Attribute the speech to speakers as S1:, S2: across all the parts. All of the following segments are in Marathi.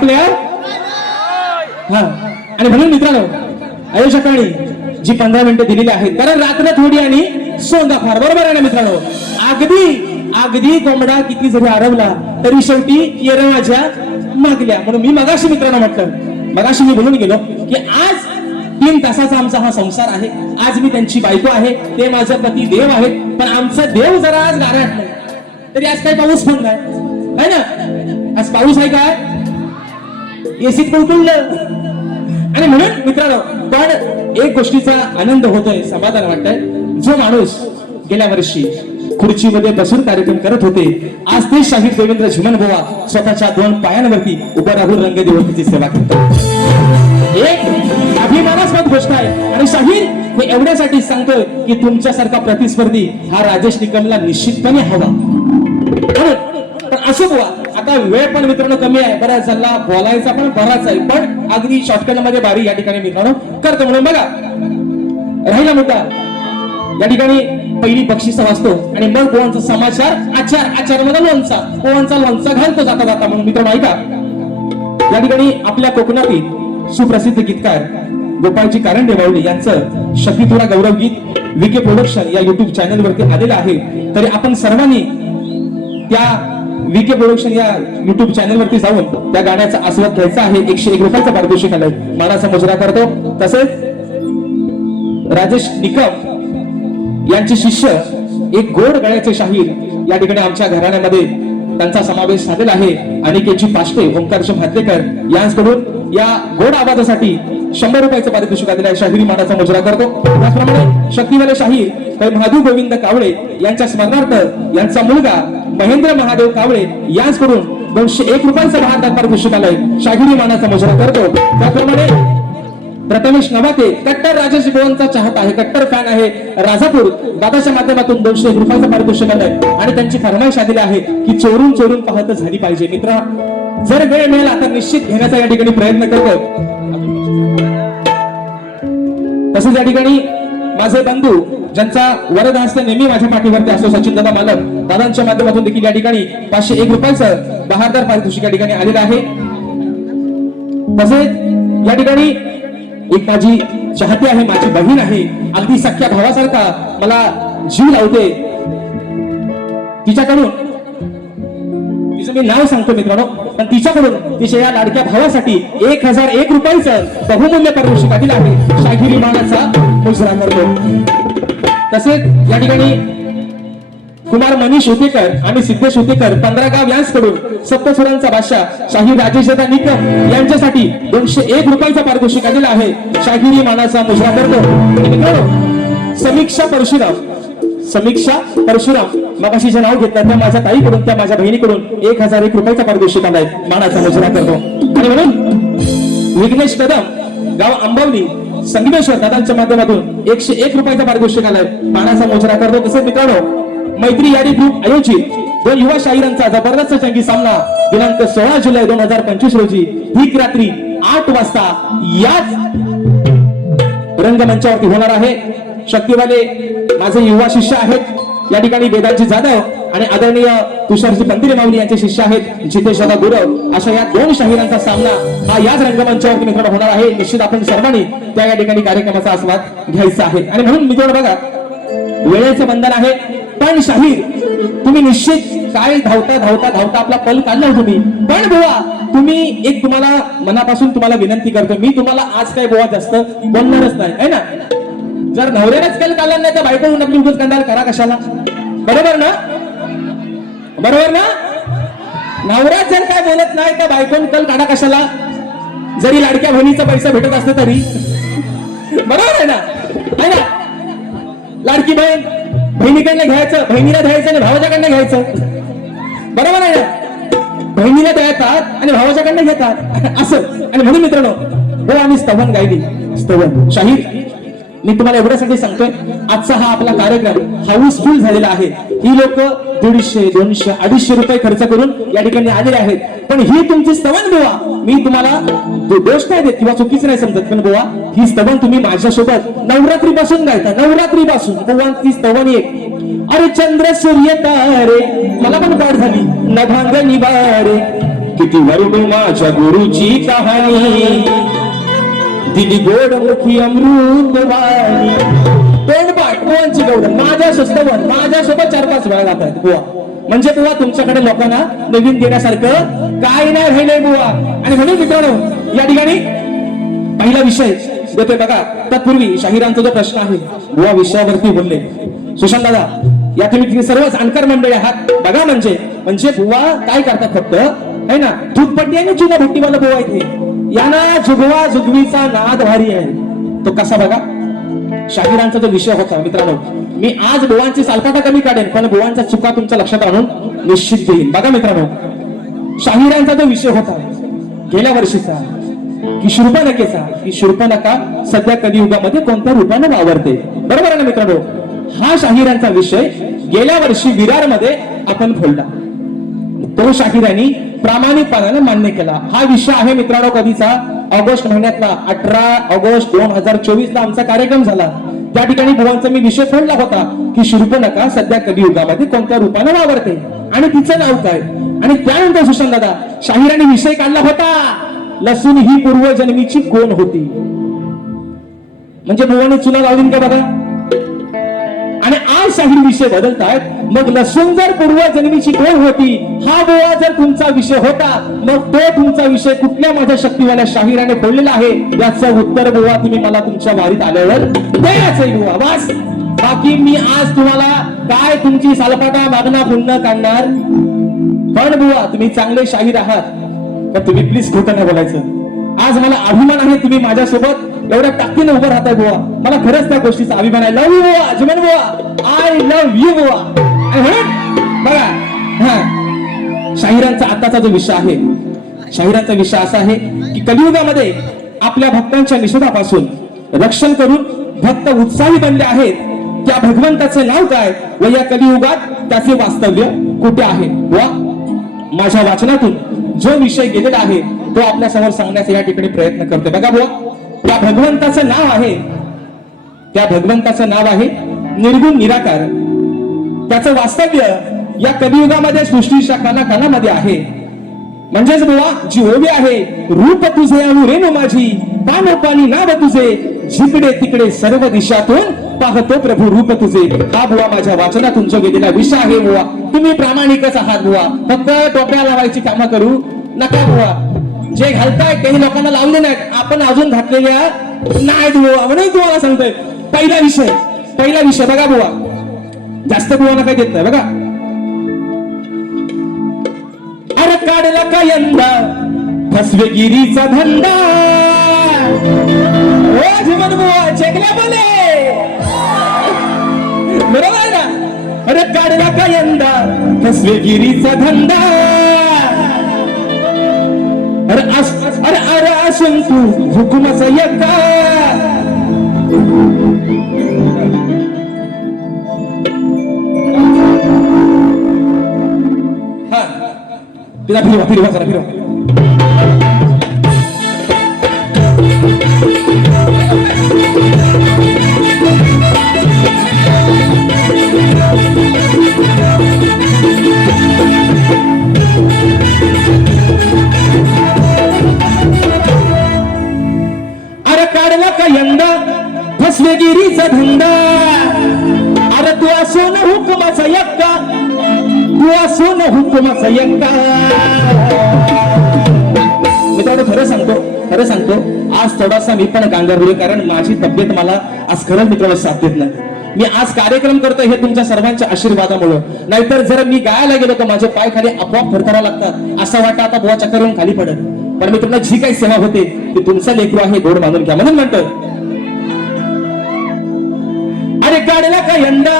S1: झोपल्या हा. आणि म्हणून मित्रांनो आयोजकांनी जी पंधरा मिनिटं दिलेली आहेत कारण रात्र थोडी आणि सोंदा फार. बरोबर आहे ना मित्रांनो? अगदी अगदी कोंबडा किती जरी आरवला तरी शेवटी येरमाच्या मागल्या. म्हणून मी मगाशी मित्रांनो म्हटलं मगाशी मी बोलून गेलो की आज तीन तासाचा आमचा हा संसार आहे. आज मी त्यांची बायको आहे ते माझं पती देव आहेत पण आमचा देव जरा आज गारठ नाही. तरी आज काय पाऊस पण नाही. ना? आज पाऊस आहे काय? एसीत पण उकळलं आणि म्हणून मित्रांनो पण एक गोष्टीचा आनंद होतोय समाधान वाटतंय. जो माणूस गेल्या वर्षी खुर्चीमध्ये बसून कार्यक्रम करत होते आज ते शाहीर देवेंद्र झुमन बुवा स्वतःच्या दोन पायांवरती उभा राहून रंगदेवतेची सेवा करतात. एक अभिमानास्पद गोष्ट आहे. आणि शाहीर हे एवढ्यासाठी सांगतोय की तुमच्यासारखा प्रतिस्पर्धी हा राजेश निकमला निश्चितपणे हवा. म्हणून पण असं आता वेळ पण मित्रांनो कमी आहे. बराच झाला बोलायचा पण बराच आहे. पण अगदी शॉर्टकटमध्ये बारी या ठिकाणी मित्रांनो करतो म्हणून बघा. राहिला मुद्दा. या ठिकाणी पहिली बक्षीस वाचतो. आणि मग पोहांचा समाचार आचार आचारमध्ये लोणचा. पोहांचा लोणचा घालतो जाता जाता म्हणून मित्रांनो ऐका. या ठिकाणी आपल्या कोकणातील सुप्रसिद्ध गीतकार गोपाळजी कारंडे माऊली यांचं शक्तीपुरा गौरव गीत विके प्रोडक्शन या युट्यूब चॅनल वरती आलेलं आहे. तरी आपण सर्वांनी त्या विके प्रोडक्शन या युट्यूब चॅनल वरती जाऊन त्या गाण्याचा आस्वाद घ्यायचा आहे. एकशे एक रुपयाचा पारितोषिक आलाय. मानाचा मुजरा करतो. तसेच राजेश निकम यांचे शिष्य एक गोड गळ्याचे शाहीर या ठिकाणी आमच्या घराण्यामध्ये त्यांचा समावेश झालेला आहे. अनिकेतजी पाष्टे ओंकारजी भातलेकर यांकडून या गोड आवाजासाठी शंभर रुपयाचं पारितोषिक आलेलं आहे. शाहिरी मानाचा मुजरा करतो. त्याचप्रमाणे शक्तीवाले शाहीर महादू गोविंद कावळे यांच्या स्मरणार्थ यांचा मुलगा महेंद्र महादेव कावळे यांच्याकडून दोनशे एक रुपयांचा बहात्तर पारितोषिक आलंय. शागिरी मानाचा मुजरा करतो. त्याप्रमाणे प्रथमेश नवाते कट्टर राजेश गोवांचा चाहत आहे. कट्टर फॅन आहे. राजापूर दादाच्या माध्यमातून दोनशे एक रुपयाचं पारितोषिक आलंय. आणि त्यांची फरमाईश आलेली आहे की चोरून चोरून पाहत झाली पाहिजे. मित्र जर वेळ मिळाला तर निश्चित घेण्याचा या ठिकाणी प्रयत्न करतो तसेच या ठिकाणी माझे बंधू ज्यांचा वरद हस्त नेहमी माझ्या पाठीवरती असतो सचिन दादा मालक. दादांच्या माध्यमातून देखील या ठिकाणी पाचशे एक रुपयाचं बहादर पारितोषिक या ठिकाणी आलेलं आहे. तसेच या ठिकाणी एक माझी चाहती आहे माझी बहीण आहे. अगदी सख्या भावासारखा मला जीव लावते. तिच्याकडून तिचं मी नाव सांगतो मित्रांनो पण तिच्याकडून तिच्या या लाडक्या भावासाठी एक हजार एक रुपयाचं बहुमूल्य पारितोषिक दिलं आहे. शाहिरी मानाचा मुजरा करतो तसेच या ठिकाणी कुमार मनीष होतेकर आणि सिद्धेश होतेकर पंधरा गाव यांच्याकडून सप्तसुरांचा बादशाह शाहीर राजेशदा निकम यांच्यासाठी दोनशे एक रुपयाचा पारितोषिक आलेला आहे. शाहिरी मानाचा मुजरा करतो. मित्रांनो समीक्षा परशुराम समीक्षा परशुराम मग जे नाव घेतलं त्या माझ्या ताईकडून त्या माझ्या बहिणीकडून एक हजार एक रुपयाचा पारितोषिक आलाय. मानाचा मुजरा करतो. आणि म्हणून विघ्नेश कदम गाव अंबवली संगमेश्वर दादांच्या माध्यमातून एकशे एक रुपयाचा पारितोषिक आलाय. मानाचा मोजरा करतो. तसेच मित्रांनो मैत्री यादी ग्रुप आयोजित दोन युवा शाहिरांचा जबरदस्त जंगी सामना दिनांक सोळा जुलै दोन हजार पंचवीस रोजी ठीक रात्री आठ वाजता याच रंगमंचावरती होणार आहे. शक्तीवाले माझे युवा शिष्य आहेत. या ठिकाणी वेदांची जाधव आणि आदरणीय तुषारजी पंदिरे माऊली यांचे शिष्य आहेत जितेश दादा गुरव. अशा या दोन शाहिरांचा सामना हा याच रंगमंचावरती मित्रांनो होणार आहे. निश्चित आपण सर्वांनी त्या या ठिकाणी कार्यक्रमाचा आस्वाद घ्यायचा आहे. आणि म्हणून मित्रांनो बघा वेळेचं बंधन आहे पण शाहीर तुम्ही निश्चित काय धावता धावता धावता आपला पल काढला तुम्ही. पण बुवा तुम्ही एक तुम्हाला मनापासून तुम्हाला विनंती करतो मी तुम्हाला आज काय बुवा जास्त बोलणारच नाही है ना? जर नवऱ्यानेच काल काढला नाही तर बायको आपली उगच कंडाल करा कशाला? बरोबर ना? बरोबर ना? नवऱ्याच जर काय बोलत नाही तर बायकोन? कल काढा कशाला? जरी लाडक्या बहिणीचा पैसा भेटत असतो तरी. बरोबर आहे ना? आहे ना? लाडकी बहीण बहिणीकडनं घ्यायचं बहिणीला द्यायचं आणि भावाच्याकडनं घ्यायचं. बरोबर आहे ना? बहिणीला द्यायतात आणि भावाच्याकडनं घेतात. असं. आणि म्हणून मित्रांनो हो आम्ही स्तवन गायली. स्तवन. शाहीर. मी तुम्हाला एवढ्यासाठी सांगतोय आजचा हा आपला कार्यक्रम हाऊसफुल झालेला आहे. ही लोक दीडशे दोनशे अडीचशे रुपये खर्च करून या ठिकाणी आलेले आहेत. पण ही तुमची स्तवन बुवा मी तुम्हाला दोष नाही देत किंवा चुकीच नाही समजत पण बुवा ही स्तवन तुम्ही माझ्यासोबत नवरात्री पासून गायता नवरात्री पासून बुवा ती स्तवन एक. अरे चंद्र सूर्य तारे मला पण गाठ झाली. नभांग निवारे किती वर्ग माझ्या गुरुची कहाणी. दिली गोड मुखी अमृत वाणी. तोंडपाठ बुवांची गौड. माझ्या सुस्तवन माझ्यासोबत चार पाच वेळा जातात आहेत बुवा. म्हणजे बुवा तुमच्याकडे लोकांना नवीन देण्यासारखं काय नाही राहिलंय बुवा. आणि म्हणून मित्रांनो या ठिकाणी पहिला विषय देतोय बघा. तत्पूर्वी शाहिरांचा जो प्रश्न आहे बुवा विषयावरती बोलले. सुशांत दादा या तुम्ही सर्वच सर्व मंडळी आहात. बघा म्हणजे म्हणजे बुवा काय करतात फक्त है ना? दूधपट्टी आणि चुना भट्टीवाला बुवा इथे. यांना जुगवा जुगवीचा नाद भारी आहे. तो कसा बघा? शाहिरांचा जो विषय होता मित्रांनो मी आज बुवांची सालपाटा कमी काढेन पण बुवांचा चुका तुमच्या लक्षात आणून निश्चित देईन बघा मित्रांनो शाहिरांचा जो विषय होता गेल्या वर्षीचा की शुर्पनकेचा की शुर्पनका सध्या कलियुगामध्ये कोणत्या रूपाने वावरते? बरोबर आहे ना मित्रांनो? हा शाहिरांचा विषय गेल्या वर्षी विरारमध्ये आपण फोडला तो शाहिरांनी प्रामाणिकपणाने मान्य केला. हा विषय आहे मित्रांनो कधीचा? ऑगस्ट महिन्यातला. अठरा ऑगस्ट दोन हजार चोवीस ला आमचा कार्यक्रम झाला. त्या ठिकाणी बुवांचा मी विषय फोडला होता की शूर्पणखा सध्या कलियुगामध्ये कोणत्या रूपाने वावरते? आणि तिचं नाव काय? आणि त्यानंतर सुशांत दादा शाहिराने विषय काढला होता. लसूण ही पूर्वजन्मीची कोण होती? म्हणजे बुवाने चुना लावली का बघा? आणि आज शाहीर विषय बदलतायत. मग लसूण जर पूर्व जन्मीची ओळ होती. हा बोवा जर तुमचा विषय होता मग तो तुमचा विषय कुठल्या माझ्या शक्तीवाल्या शाहिराने बोललेला आहे? याचं उत्तर बोवा तुम्ही मला तुमच्या वारीत आल्यावर द्यायचं बुवा वास बाकी मी आज तुम्हाला काय तुमची सालपाटा मागणा पुन्हा काढणार? पण बुवा तुम्ही चांगले शाहीर आहात. तर तुम्ही प्लीज खोटं नाही बोलायचं. आज मला अभिमान आहे तुम्ही माझ्यासोबत. एवढ्या टाकीनं उभं राहताय बुवा. मला खरंच त्या गोष्टीचा अभिमान आहे. लव्ह यू बुवा अजमन बुवा. आय लव्ह यू बुवा. म्हणून बघा हा. शाहिरांचा आताचा जो विषय आहे शाहिरांचा विषय असा आहे की कलियुगामध्ये आपल्या भक्तांच्या निषेधापासून रक्षण करून भक्त उत्साही बनले आहेत त्या भगवंताचे नाव काय? व या कलियुगात त्याचे वास्तव्य कुठे आहे? वा माझ्या वाचनातून जो विषय गेलेला आहे तो आपल्यासमोर सांगण्याचा या ठिकाणी प्रयत्न करतोय. बघा बुवा त्या भगवंताचं नाव आहे. त्या भगवंताचं नाव आहे निर्गुण निराकार. त्याचं वास्तव्य या कलियुगामध्ये सृष्टीच्या कानाकानामध्ये आहे. म्हणजेच बुवा जी ओवी आहे रूप तुझे अनु रेणू माझी पानोपानी नाव तुझे जिकडे तिकडे सर्व दिशातून पाहतो प्रभू रूप तुझे. हा बुवा माझ्या वाचनातून जो गेलेला विषय आहे बुवा तुम्ही प्रामाणिकच आहात बुवा. फक्त टोप्या लावायची कामं करू नका बुवा. जे घालताय काही लोकांना लावले नाहीत. आपण अजून घातलेल्या नाही बुवा. म्हणून तुम्हाला सांगतोय पहिला विषय पहिला विषय बघा बुवा. जास्त बुवाना काय देत नाही बघा. अरे काढला का यंदा? फसवेगिरीचा धंदा. ओ जीवन बुवा चेकल्या बोले बरोबर ना? अरे काढला का यंदा? फसवेगिरीचा धंदा. अरे असून तू हुकुमाचा यका हा तिला फिरवा मी पण गांगारलोय कारण माझी तब्येत मला आज खरंच मित्रांनो साथ देत नाही. मी आज कार्यक्रम करतो हे तुमच्या सर्वांच्या आशीर्वादामुळं. नाहीतर जर मी गायला गेलो तर माझे पाय खाली आपोआप थरथरा लागतात. असं वाटतं आता बुवा चक्कर येऊन खाली पडत. पण मी तुम्हाला जी काही सेवा होते ती तुमचा लेकरू आहे गोड मानून घ्या. म्हणून म्हणतो अरे काढला का यंदा?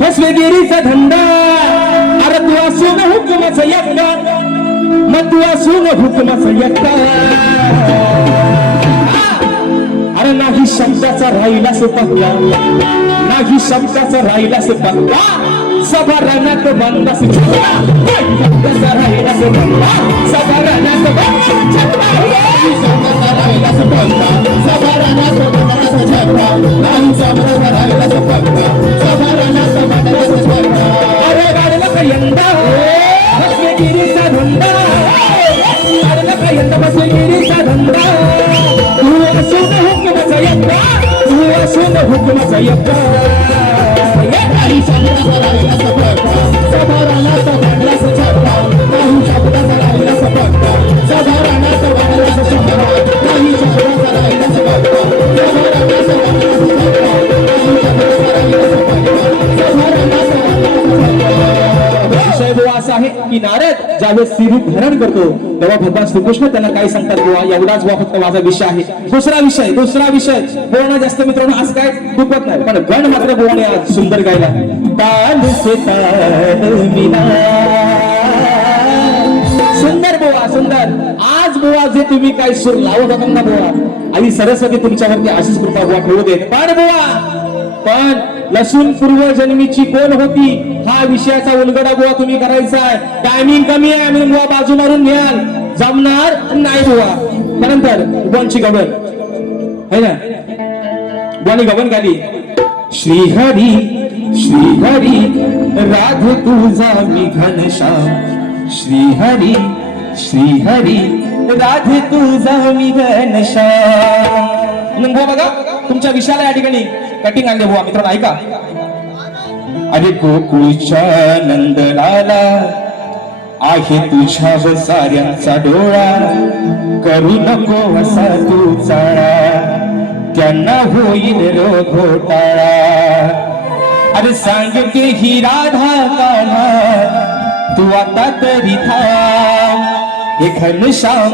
S1: फसवेगिरीचा धंदा. अरे तू असू हुकुमाचा यंदा. मग तू असू न हुकुमाचा यक्का अरे नाही शब्दाचा राहिलास पक्का नाही शब्दाचा राहिलास पक्का सभा रणात बंदास छक्का ज्यावेळेस सिरूप धारण करतो तेव्हा भगवान श्रीकृष्ण त्यांना काय सांगतात बुवा एवढाच बुवा फक्त माझा विषय आहे. दुसरा विषय दुसरा विषय. बोलणं जास्त मित्रांनो आज काय दुखत नाही. पण गण मात्र बुवाने आज सुंदर गायला ताल से सुंदर बुवा सुंदर. आज बुवा जे तुम्ही काय सूर लावत होता ना बुवा आणि सरस्वती तुमच्यावरती अशीच कृपा बुवा ठेवू देत. पण बुवा पण लसूण पूर्वजन्मीची कोण होती? हा विषयाचा उलगडा बुवा तुम्ही करायचा आहे. टायमिंग कमी आहे म्हणून बुवा बाजू मारून घ्याल. जमणार नाही बुवा. त्यानंतर बुवांची गबन है ना? बोनी गबन गाली श्रीहरी श्रीहरी राध तुझा मी घनश्याम श्रीहरी श्रीहरी राध तुझा मी घनश्याम मग बघा तुमच्या विषयाला या ठिकाणी कटिंग आणले बुवा मित्रांनो ऐका. अरे गोकुळच्या नंदलाला आहे तुझ्या साऱ्यांचा डोळा. करू नको असा तू चाळा. त्यांना होईल रो घोटाळा. अरे सांगते ही राधा कान्हा तू आता तरी थांब. हे घनश्याम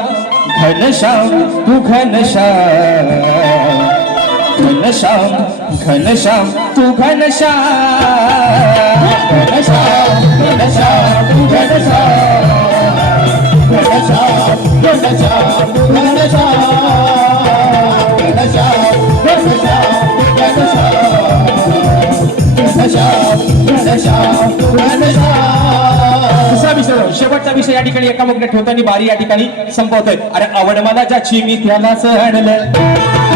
S1: घनश्याम तू घनश्याम. घनश्याम घनश्याम तू घनश्याम
S2: घनश्याम घनश्याम तू घनश्याम घनश्याम घनश्याम घनश्याम घनश्याम
S1: शेवटचा विषय या ठिकाणी एका मुखने ठेवताना बारी या ठिकाणी संपवतोय. अरे आवड मला ज्याची मी त्यालाच आणलं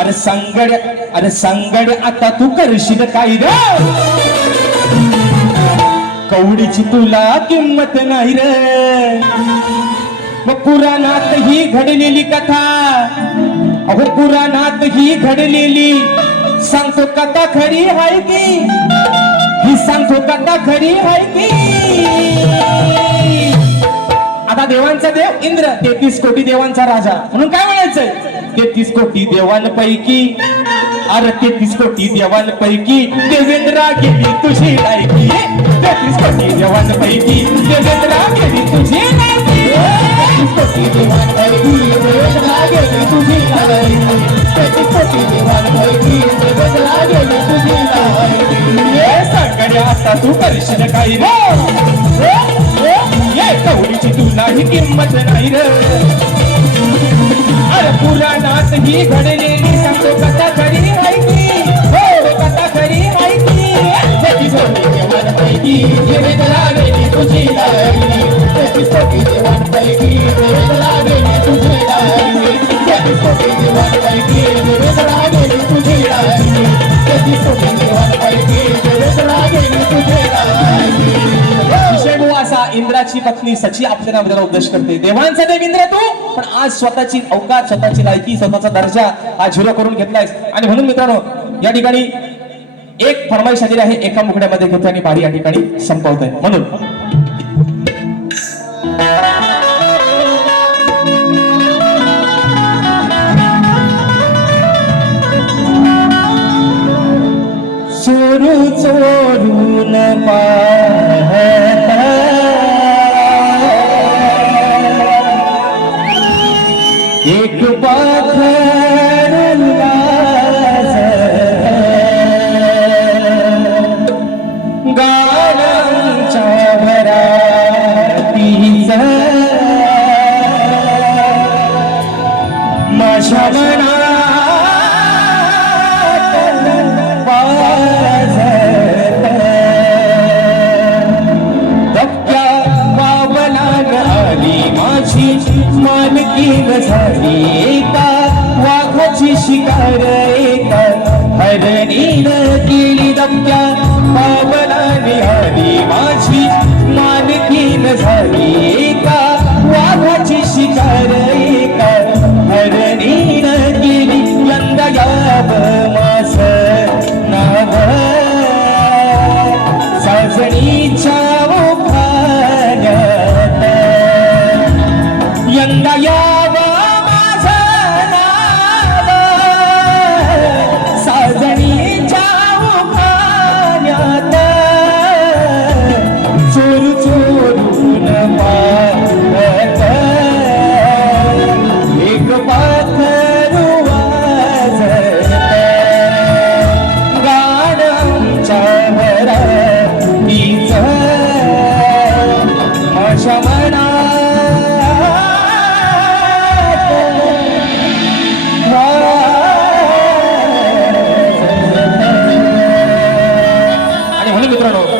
S1: अरे संगड अरे संगड आता तू करशील काय रे? कवडीची तुला किंमत नाही रे. मग पुराणात ही घडलेली कथा अहो पुराणात ही घडलेली सांगतो कथा खरी आहे की? ही सांगतो कथा खरी आहे की? आता देवांचा देव इंद्र तेहतीस कोटी देवांचा राजा. म्हणून काय म्हणायचंय? तेहतीस कोटी देवांपैकी अरे तेहतीस कोटी देवांपैकी देवेंद्रा गेली तुझी लायकी तेहतीस कोटी देवांपैकी देवेंद्रा गेली तुझी लायकी
S2: तेहतीस कोटी देवांपैकी देवेंद्रा गेली तुझी लायकी तेहतीस कोटी देवांपैकी देवेंद्रा गेली तुझी लायकी
S1: ये सांगड्या आता तू करशील काही रे। ये कवडीची तुला ही किंमत नाही रे। तर पुराणात ही घडलेली सांगतो कथा खरी माहिती. हो कथा खरी माहिती.
S2: तेहतीस कोटी देवांपैकी तुझी लायकी देवांपैकी तुझी लायकी देवांपैकी तुझी लायकी
S1: इंद्राची पत्नी सची आपल्या नावाला उपदेश करते. देवांचा देव इंद्र तू पण आज स्वतःची अवकाश स्वतःची लायकी स्वतःचा दर्जा हा झिरो करून घेतलायस. आणि म्हणून मित्रांनो या ठिकाणी एक फरमाईश आलेली आहे एका मुकड्यामध्ये घेतो आणि बारी या ठिकाणी संपवतोय. म्हणून. चोरू चोरून पाय मानकी झाली एका वाघाची शिकार एका. हरणीनं केली मित्रांनो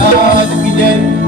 S1: Saat giden